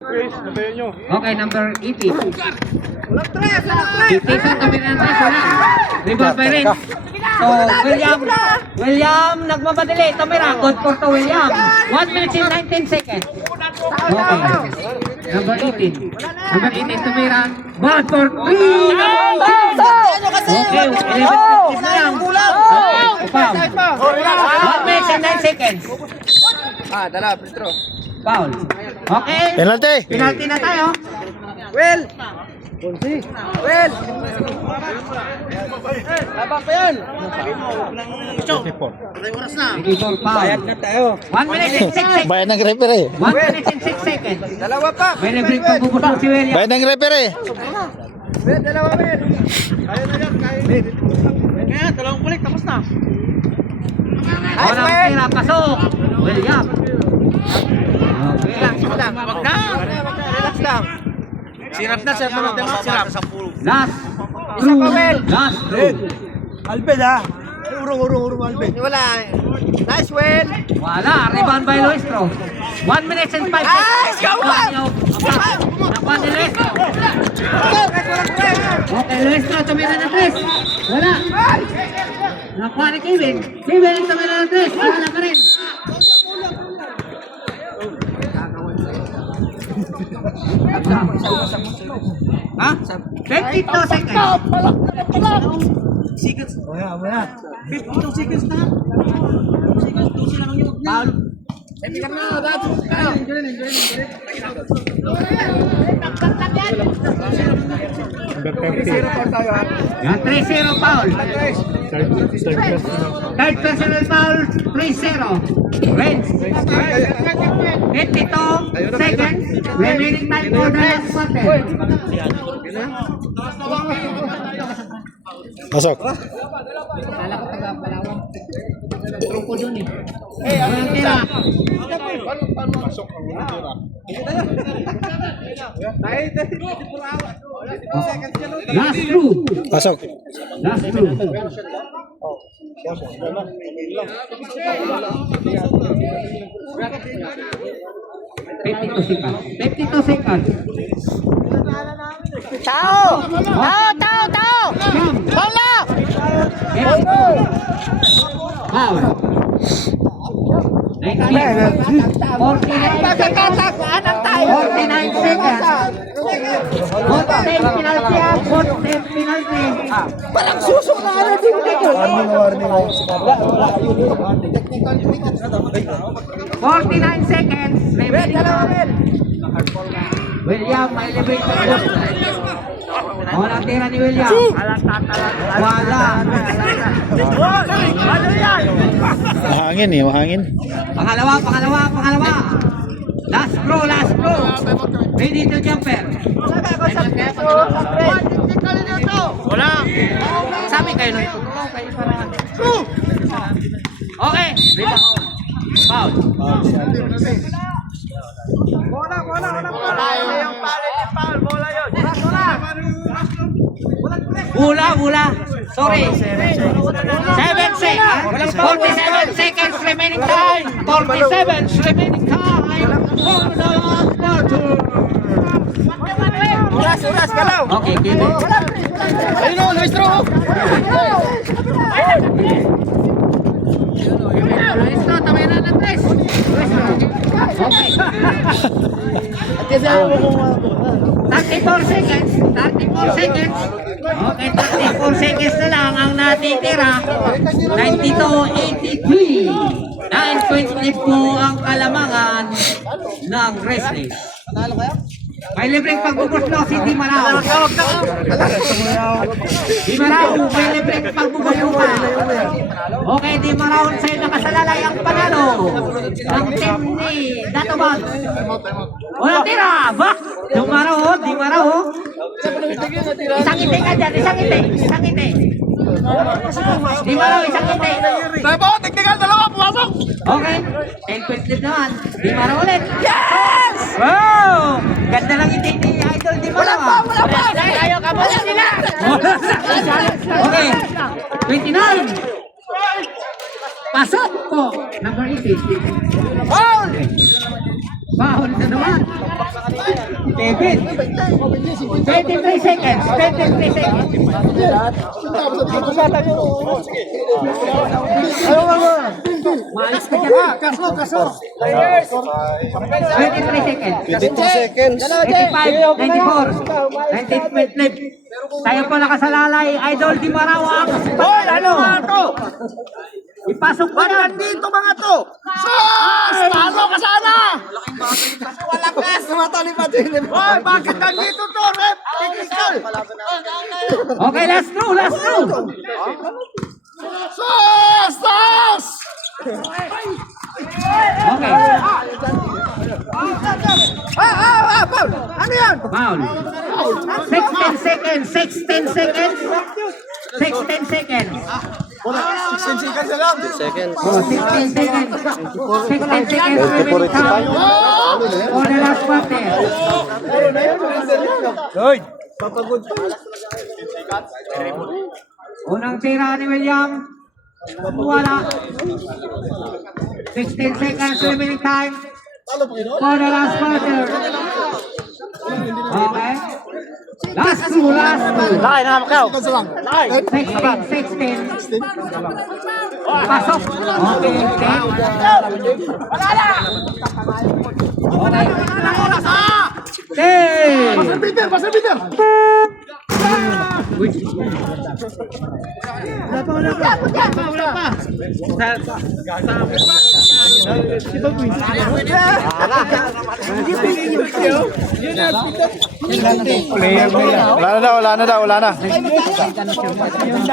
Okay, number 80. Jason, kami na natin. Wala. Rebound by Renz. So, William, nagmamadali. Tumira. Good for to William. 1 minute and 19 seconds. Okay. Number 18. Number 18, tumira. Ball for 3. Okay, 11 seconds na lang. Okay, foul. 1 minute and 9 seconds. Dala, Petro. Foul. Okay. Penalty. Penalty na tayo. Well. Well. Abang pa yan. 84 foul. Bayad na tayo. 1 minute and 6 seconds. Bayad ng referee. 1 minute and 6 seconds. Dalawa pa. May libre pang bubusok si William. Bayad ng referee. Ben, dalawa Ben. Kaya na yan, kaya. Kaya, dalawang kulit, tapos na. Walang tira, pasok. William. Okay. Relax lang. Wag na. Relax lang. Sirap na, sirap na. Sirap. Last through. Last through. Alben ha. Urong, Alben. Wala. Nice win. Wala. Rebound by Luistro. 1 minute and 5 seconds. Nice, go on! Nakuha ni Luistro. Okay, Luistro, tumira na 3. Wala. Nakuha ni Kevin. Kevin, tumira na 3. Wala ka rin. Ha? 22 seconds. Seconds. Wala. 52 seconds na. Seconds, 2 lang yung foul. Yan, 3-0 foul. Third personal foul, 3-0. Renz. 52 seconds. Remaining time for the last quarter. Pasok. Kala ko taga-Palawan. Truko dun eh. Walang tira. Last through. Pasok. Last through. Fifty-two seconds. Tao! Bola! Foul. 49 seconds. Good time penalty ah. Good time penalty. Parang suso na ano din dito. 49 seconds. Remaining time. William, may libre ka po. Walang tira ni William. Wala. Ano yan? Mahangin eh, mahangin. Pangalawa. Last throw. Ready to jumper. Wala. Sabi kayo na itutulong kayo para. Okay. Foul. Bola yung palit yung foul. Bola yun. Bula. Sorry. 7 seconds. 47 seconds remaining time. 47 remaining time. For the last quarter. Uras, galaw. Okay, keep it. Ayun o, Luistro. Luistro, tumira ng 3. Okay. 34 seconds. Okay, 34 seconds na lang ang natitira. 92-83. 9.5 po ang kalamangan ng Restless. May libreng pagbubuslo si Di Marao. Di Marao, may libreng pagbubuslo pa. Okay, Di Marao sa'yo nakasalalay ang panalo ng team ni Datobag. Walang tira! Bak! Di Marao. Isang ngiti ka dyan, isang ngiti. Di Marao, isang ngiti. Dalawa, teknikal, dalawa, pumasok. Okay, 10.5 naman. Di Marao ulit. Yes! Wow! Ganda lang ngiti ni Idol Di Marao. Wala pa. Ayaw ka mo sila. Okay, 29. Pasok po. Number 80. Foul! Foul na naman. David. 23 seconds. 23 seconds. Maalis ka dyan. Kaso. 23 seconds. 22 seconds. 85, 94, 19th minute flip. Tayo po nakasalalay, Idol Di Marawang. Hoy, ano nga to? Ipasok pa na. Dito mga to! Sos! Talo ka sana! Walakas! Tumatali pa din. Hoy, bakit nandito to? Rep! Technical! Okay, last throw, last throw. Sos! Sos! Okay, Paul! Ano yan? foul. 16 seconds, 16 seconds. 16 seconds. 16 seconds na lang. 16 seconds. Oh, 16 seconds. 16 seconds remaining time for the last quarter. Lloyd! Unang tira ni William. Wala. 16 seconds remaining time for the last quarter. Okay. Last two, last two. Lakay na makaw. 16. Pasok. Okay, okay. Wala na! Okay. Ilang oras ha? Hey! Pasal Peter! Wala na daw, wala na daw, wala na.